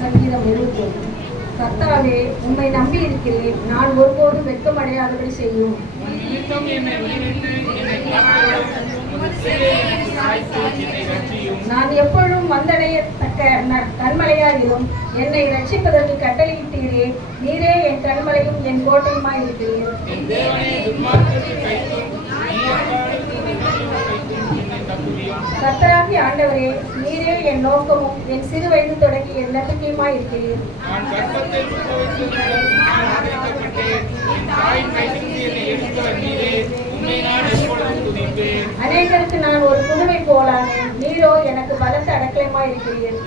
சங்கீதம் 21. கர்த்தாவே, உம்மை நம்பி இருக்கிறேன். நான் ஒருபோதும் வெட்கமடையாதபடி செய்யும். நான் எப்பொழுதும் வந்தடையத்தக்க கண்மலையாயிரும். என்னை ரட்சிப்பதற்கு கட்டளையிட்டீரே. நீரே என் கண்மலையும் என் கோட்டையுமாய் இருக்கிறீர். கர்த்தராகிய ஆண்டவரே, நீரே என் நோக்கமும் என் சிறு வயது தொடங்கி என் நம்பிக்கையுமாய் இருக்கிறீர். அநேகருக்கு நான் ஒரு புதுமை போலானேன். நீரோ எனக்கு பலத்த அடக்கலமாய் இருக்கிறீர்.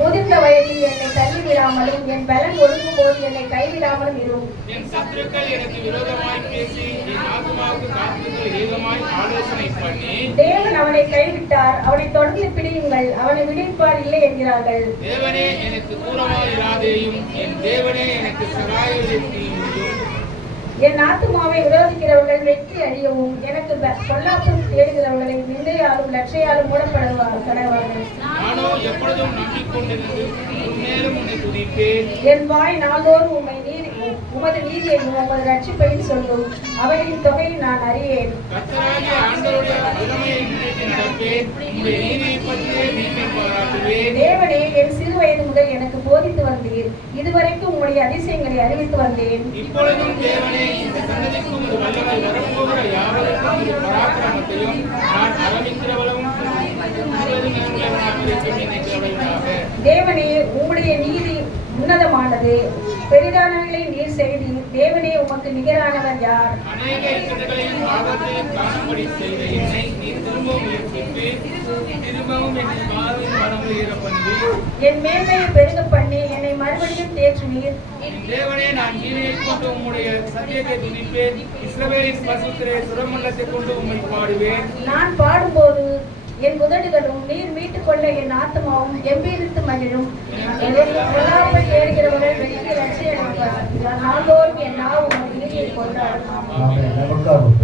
முதிர்ந்த வயதில் என்னை தள்ளிவிடாமலும் என் பலன் ஒடுங்கும் போது என்னை கைவிடாமலும் இரும். என் சத்துருக்கள் எனக்கு விரோதமாய் பேசி என் ஆத்துமாவுக்கு காத்துக்கு ஏகமாய் ஆலோசனை பண்ணி, தேவன் அவனை கைவிட்டார், அவனை தொடர்ந்து பிடியுங்கள், அவனை விடுவிப்பார் இல்லை என்கிறார்கள். தேவனே எனக்கு தூரமாய் இராதேயும், என் தேவனே எனக்கு சகாயம். என் ஆத்துமாவை விரோதிக்கிறவர்கள் வெற்றி அழியவும், எனக்கு பொல்லாப்பு தேடுகிறவர்களை நிந்தையாலும் லட்சையாலும் மூடப்படுவார்கள். நானோ எப்பொழுதும் நம்பிக்கொண்டிருந்து முன்னேறும் உன்னை துதிப்பேன். என் வாய் நாள்தோறும் உமது நீதியையும் உமது ரட்சிப்பையும் சொல்லும். அவைகளின் தொகையை நான் அறியேன். கர்த்தராகிய ஆண்டவருடைய வல்லமையை முன்னிட்டு நடப்பேன். உம்முடைய நீதியை பற்றியே நீங்கள் பாராட்டுவேன். தேவனே, என் சிறு வயது முதல் எனக்கு போதித்து வந்தீர். இதுவரைக்கும் உம்முடைய அதிசயங்களை அறிவித்து வந்தேன். இப்பொழுதும் தேவனே, இந்த சன்னதிக்கும் உமது வல்லமை வரப்போகிற யாவருக்கும் உமது பராக்கிரமத்தையும் நான் அரவிக்கிறவளும் தேவனே, உம்முடைய நீதி உன்னதமானது. பெரிதானவர்களை நீர் செய்தீர். தேவனே, உமக்கு நிகரானவர் யார்? அநேக இக்கட்டுகளையும் ஆபத்தையும் காணும்படி செய்த என்னை நீர் திரும்பவும் உயிர்ப்பிப்பீர். திரும்பவும் என்னை வாழ்வின் மனதை ஏறப்பண்ணுவீர். என் மேன்மையை பெருக பண்ணி என்னை மறுபடியும் தேற்றுவீர். தேவனே, நான் வீணையை கொண்டு உம்முடைய சத்தியத்தை துதிப்பேன். இஸ்ரவேலின் பரிசுத்தரே, சுரமண்டலத்தை கொண்டு உம்மை பாடுவேன். நான் பாடும்போது என் உதடுகளும் நீர் மீட்டுக் கொள்ள என் ஆத்மாவும் எம்பீரித்து மகிழும். ஏறுகிறவர்கள் வெற்றி ரட்சியடைவார். நாள்தோறும் என் நாவும் நீதியை கொண்டாடும்.